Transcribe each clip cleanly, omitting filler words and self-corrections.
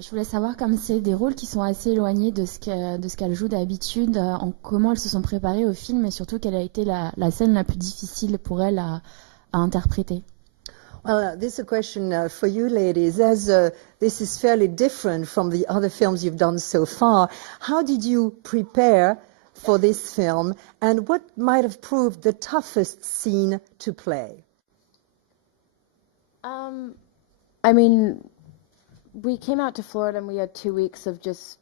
Je voulais savoir, comme c'est des rôles qui sont assez éloignés de ce qu'elle joue d'habitude, comment elles se sont préparées au film et surtout quelle a été la scène la plus difficile pour elle à interpréter. Well, this is a question for you ladies. As this is fairly different from the other films you've done so far, how did you prepare for this film and what might have proved the toughest scene to play? I mean, we came out to Florida and we had 2 weeks of just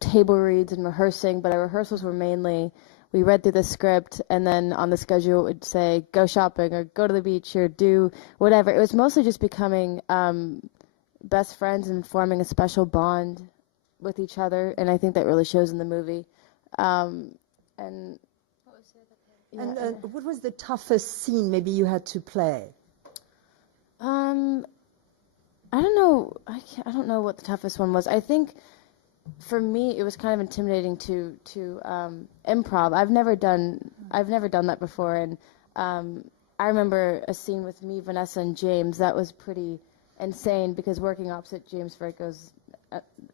table reads and rehearsing, but our rehearsals were mainly we read through the script and then on the schedule it would say go shopping or go to the beach or do whatever. It was mostly just becoming best friends and forming a special bond with each other, and I think that really shows in the movie. And what was the toughest scene maybe you had to play? I don't know. I don't know what the toughest one was. I think for me it was kind of intimidating to improv. I've never done that before, and I remember a scene with me, Vanessa, and James. That was pretty insane because working opposite James Franco is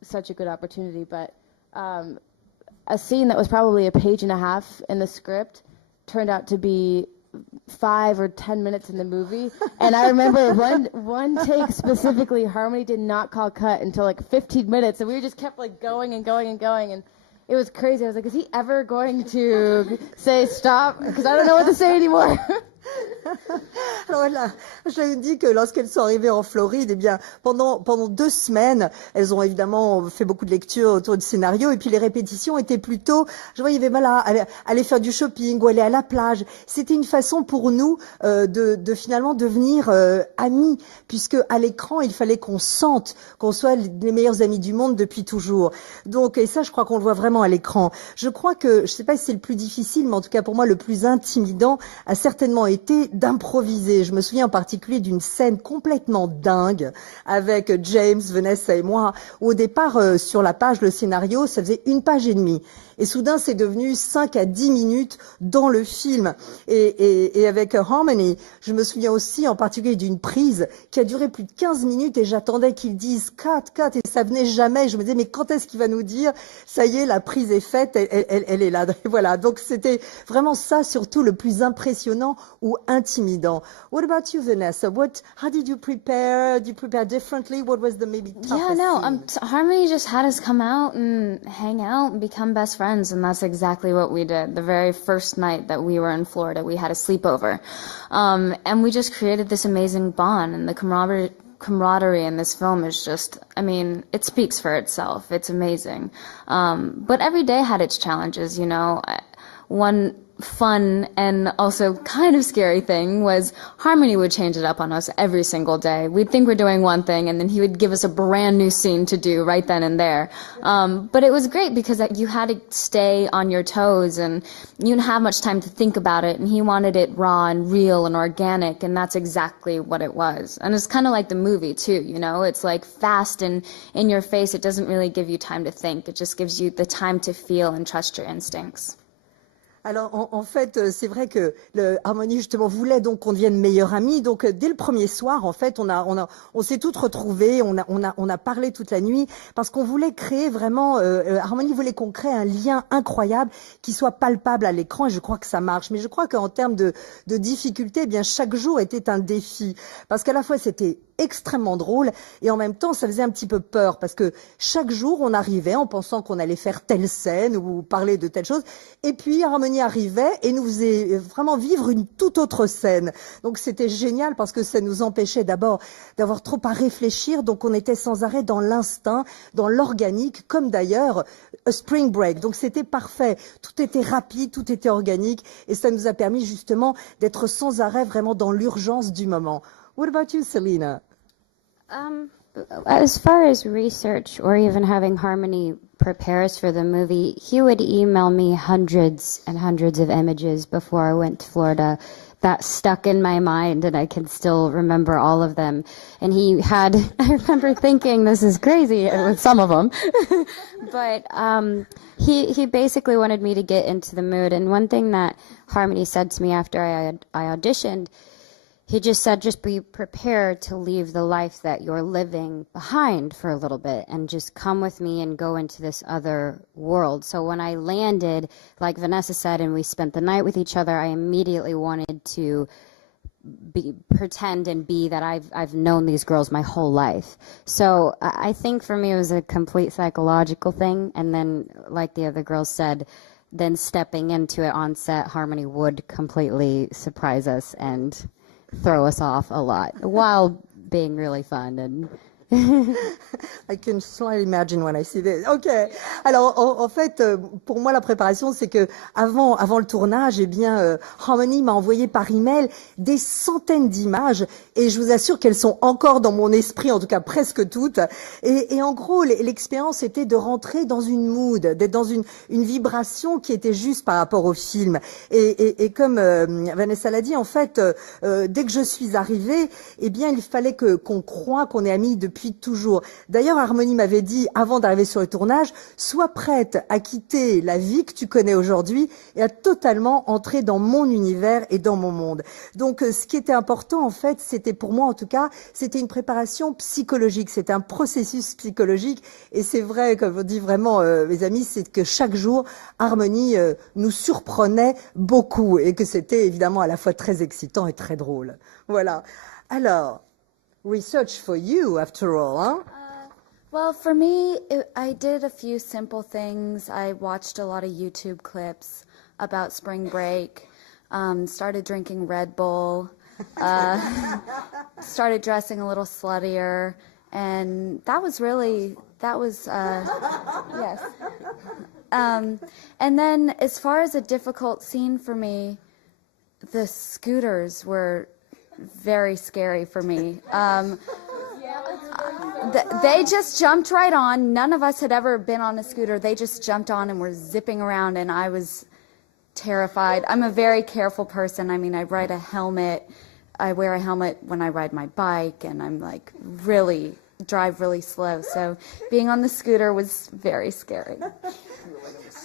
such a good opportunity. But a scene that was probably a page and a half in the script turned out to be 5 or 10 minutes in the movie, and I remember one take specifically, Harmony did not call cut until like 15 minutes, and we just kept like going and going and going, and it was crazy. I was like, is he ever going to say stop? Because I don't know what to say anymore. Alors je lui dis que lorsqu'elles sont arrivées en Floride, eh bien, pendant 2 semaines, elles ont évidemment fait beaucoup de lectures autour du scénario, et puis les répétitions étaient plutôt, je voyais, voilà, aller faire du shopping ou aller à la plage. C'était une façon pour nous de finalement devenir amis, puisque à l'écran, il fallait qu'on sente qu'on soit les meilleurs amis du monde depuis toujours. Donc, et ça, je crois qu'on le voit vraiment à l'écran. Je crois que, je sais pas si c'est le plus difficile, mais en tout cas pour moi, le plus intimidant a certainement été d'improviser. Je me souviens en particulier d'une scène complètement dingue avec James, Vanessa et moi. Au départ, sur la page, le scénario, ça faisait 1 page et demie. Et soudain, c'est devenu 5 à 10 minutes dans le film. Et avec Harmony, je me souviens aussi en particulier d'une prise qui a duré plus de 15 minutes et j'attendais qu'ils disent cut, cut, et ça venait jamais. Je me disais, mais quand est-ce qu'il va nous dire, ça y est, la prise est faite, elle est là. Et voilà. Donc c'était vraiment ça, surtout le plus impressionnant ou intimidant. What about you, Vanessa? How did you prepare? Did you prepare differently? What was the maybe toughest scene? Harmony just had us come out and hang out and become best friends, and that's exactly what we did. The very first night that we were in Florida, we had a sleepover, and we just created this amazing bond, and the camaraderie in this film is just, I mean, it speaks for itself. It's amazing. But every day had its challenges, you know. One fun and also kind of scary thing was Harmony would change it up on us every single day. We'd think we're doing one thing and then he would give us a brand new scene to do right then and there. But it was great because you had to stay on your toes and you didn't have much time to think about it, and he wanted it raw and real and organic, and that's exactly what it was. And it's kind of like the movie too, you know, it's like fast and in your face. It doesn't really give you time to think. It just gives you the time to feel and trust your instincts. Alors en fait, c'est vrai que Harmony justement voulait donc qu'on devienne meilleurs amis. Donc dès le premier soir, en fait, on s'est toutes retrouvées, on a parlé toute la nuit parce qu'on voulait créer vraiment. Harmony voulait qu'on crée un lien incroyable qui soit palpable à l'écran, et je crois que ça marche. Mais je crois qu'en termes de difficulté, eh bien chaque jour était un défi parce qu'à la fois c'était extrêmement drôle et en même temps ça faisait un petit peu peur parce que chaque jour on arrivait en pensant qu'on allait faire telle scène ou parler de telle chose, et puis Harmony arrivait et nous faisait vraiment vivre une toute autre scène. Donc c'était génial parce que ça nous empêchait d'abord d'avoir trop à réfléchir, donc on était sans arrêt dans l'instinct, dans l'organique, comme d'ailleurs A Spring Break. Donc c'était parfait, tout était rapide, tout était organique, et ça nous a permis justement d'être sans arrêt vraiment dans l'urgence du moment. What about you, Selena? As far as research or even having Harmony prepare us for the movie, he would email me hundreds and hundreds of images before I went to Florida that stuck in my mind, and I can still remember all of them. And he had, I remember thinking, this is crazy with some of them, but he basically wanted me to get into the mood. And one thing that Harmony said to me after I auditioned, He just said, just be prepared to leave the life that you're living behind for a little bit and just come with me and go into this other world. So when I landed, like Vanessa said, and we spent the night with each other, I immediately wanted to pretend and be that I've known these girls my whole life. So I think for me it was a complete psychological thing. And then, like the other girls said, then stepping into it on set, Harmony would completely surprise us and throw us off a lot while being really fun. And I can slightly imagine when I see this. Ok. Alors, en fait, pour moi, la préparation, c'est que avant le tournage, eh bien, Harmony m'a envoyé par email des centaines d'images, et je vous assure qu'elles sont encore dans mon esprit, en tout cas presque toutes. Et en gros, l'expérience était de rentrer dans une mood, d'être dans une vibration qui était juste par rapport au film. Et comme Vanessa l'a dit, en fait, dès que je suis arrivée, eh bien, il fallait qu'on croie qu'on est amis depuis toujours. D'ailleurs, Harmony m'avait dit, avant d'arriver sur le tournage, sois prête à quitter la vie que tu connais aujourd'hui et à totalement entrer dans mon univers et dans mon monde. Donc, ce qui était important, en fait, c'était pour moi, en tout cas, c'était une préparation psychologique. C'était un processus psychologique. Et c'est vrai, comme on dit vraiment, mes amis, c'est que chaque jour, Harmony nous surprenait beaucoup et que c'était évidemment à la fois très excitant et très drôle. Voilà. Alors, research for you, after all, huh? Well, for me, I did a few simple things. I watched a lot of YouTube clips about spring break, started drinking Red Bull, started dressing a little sluttier, and yes. And then as far as a difficult scene for me, the scooters were very scary for me. They just jumped right on. None of us had ever been on a scooter. They just jumped on and were zipping around, and I was terrified. I'm a very careful person. I mean, I wear a helmet when I ride my bike, and I'm like drive really slow. So being on the scooter was very scary.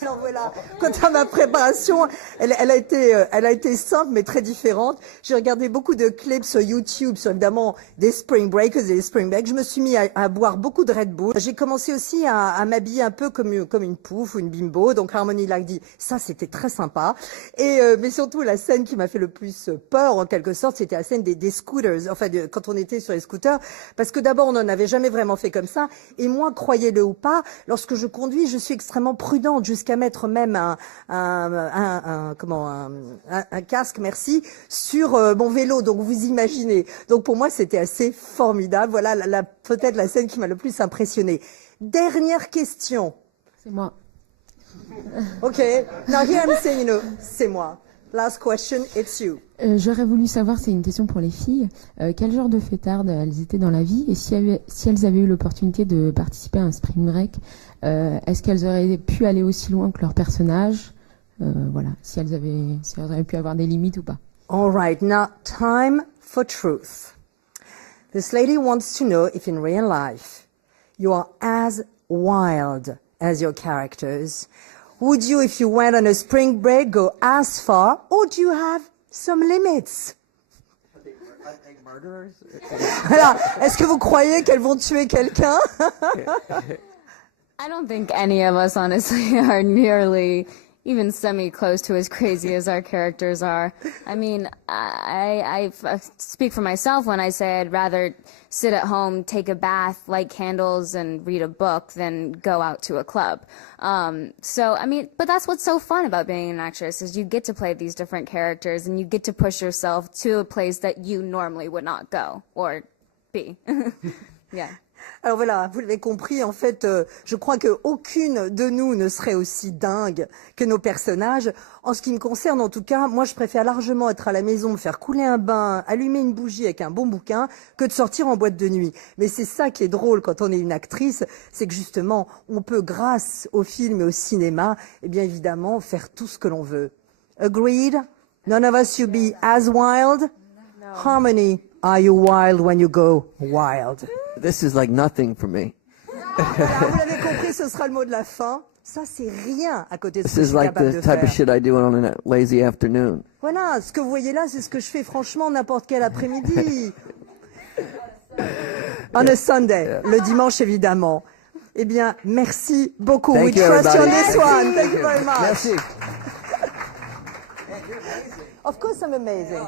Alors voilà, quant à ma préparation, elle a été simple mais très différente. J'ai regardé beaucoup de clips sur YouTube, sur évidemment des Spring Breakers et des Spring Break. Je me suis mis à boire beaucoup de Red Bull. J'ai commencé aussi à m'habiller un peu comme une pouffe ou une bimbo. Donc Harmony l'a dit, ça c'était très sympa. Mais surtout la scène qui m'a fait le plus peur en quelque sorte, c'était la scène des scooters. Enfin, quand on était sur les scooters, parce que d'abord on n'en avait jamais vraiment fait comme ça. Et moi, croyez-le ou pas, lorsque je conduis, je suis extrêmement prudente jusqu'à mettre même un casque, merci, sur mon vélo. Donc vous imaginez. Donc pour moi c'était assez formidable. Voilà peut-être la scène qui m'a le plus impressionnée. Dernière question. C'est moi. Ok. Now here I'm saying, c'est moi. Last question, it's you. J'aurais voulu savoir, c'est une question pour les filles, quel genre de fêtardes elles étaient dans la vie et si elles avaient eu l'opportunité de participer à un spring break, est-ce qu'elles auraient pu aller aussi loin que leur personnage, voilà, si elles auraient pu avoir des limites ou pas. All right, now time for truth. This lady wants to know if in real life you are as wild as your characters. Would you, if you went on a spring break, go as far, or do you have some limits? Alors, est-ce que vous croyez qu'elles vont tuer quelqu'un? I don't think any of us, honestly, are nearly even semi-close to as crazy as our characters are. I mean, I speak for myself when I say I'd rather sit at home, take a bath, light candles, and read a book than go out to a club. So, I mean, but that's what's so fun about being an actress, is you get to play these different characters, and you get to push yourself to a place that you normally would not go or be. Yeah. Alors voilà, vous l'avez compris, en fait, je crois qu'aucune de nous ne serait aussi dingue que nos personnages. En ce qui me concerne, en tout cas, moi, je préfère largement être à la maison, me faire couler un bain, allumer une bougie avec un bon bouquin, que de sortir en boîte de nuit. Mais c'est ça qui est drôle quand on est une actrice, c'est que justement, on peut, grâce au film et au cinéma, eh bien évidemment, faire tout ce que l'on veut. Agreed? None of us should be as wild? No. Harmony, are you wild when you go wild? This is like nothing for me. Voilà, vous l'avez compris, ce sera le mot de la fin. Ça, c'est rien à côté de ce This que je is suis like capable the de type faire. of shit I do on a lazy afternoon. Voilà, ce que vous voyez là, c'est ce que je fais franchement n'importe quel après-midi. On a Sunday, le dimanche évidemment. Eh bien, merci beaucoup. Thank We you, trust you on everybody. this one. Thank you very much. Merci. Of course I'm amazing.